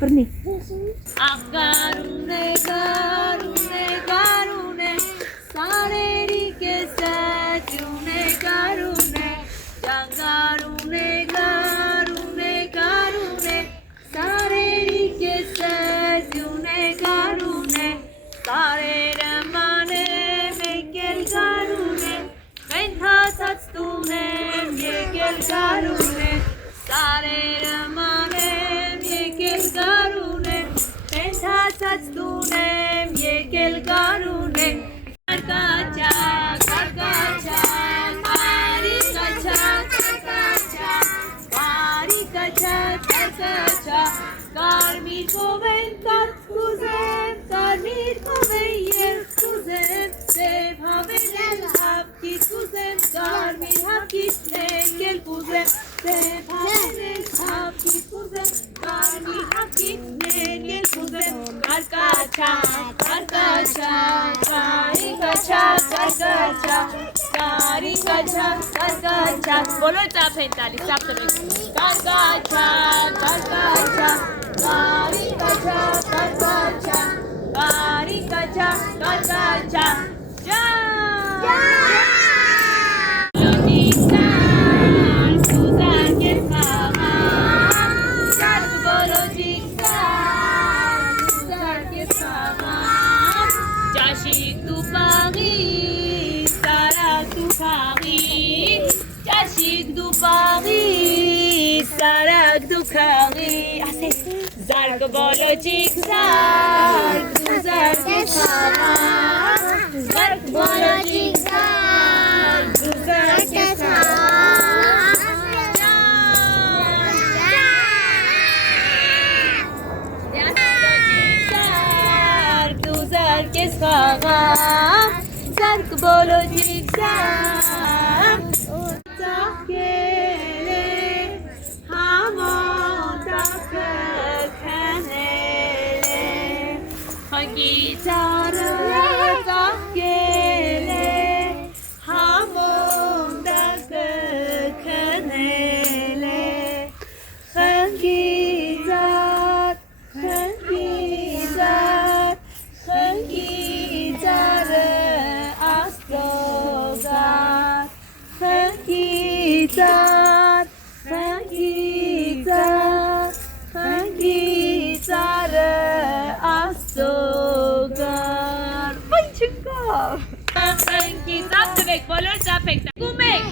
բռնի։ Աղ գարունե, գարունե, գարունե, սարերի կեսաճունե, գարունե, ջան գարունե, գարունե, գարունե, սարերի կեսաճունե, գարունե, սարերը մանե, մեկ էլ գարունե, Մենթացած տունեմ, եկել գարունեմ, սարերը մանեմ, եկել գարունեմ, մենթացած տունեմ, եկել գարունեմ, կարկաչա, կարկաչա, կարիկաչա, կարկաչա, կարիկաչա, կարկաչա, կարմիր կովեն տատ կուզեմ, կարմիր կովեն երբ կուզեմ, սև հավերել հապկի կուզեմ, կարմիր հապկից նեկել կուզեմ, սև հավերել հապկի կուզեմ, կարմիր հապկից նեկել կուզեմ, կարկաչա, կարկաչա, կարիկաչա, կարկաչա, կարիկաչա, կարկաչա, բոլոր ծապ են տալիս, ծապ տվեք, կարկաչա, կարկաչա, կարիկաչա, կարկաչա, կարիկաչա, կարկաչա, Ճաշիկ դու պաղի, սարակ դու խաղի, ճաշիկ դու պաղի, սարակ դու խաղի, ասես զարգ բոլոջիկ զարգ, դու զարգ ես խաղ, զարգ բոլոջիկ զարգ, դու զարգ ես խաղ, Kes khagam zark bolojik zam takele hamon takkanele gitar takele hamon takkanele gitar Բոլոր ծափեք, գումեք,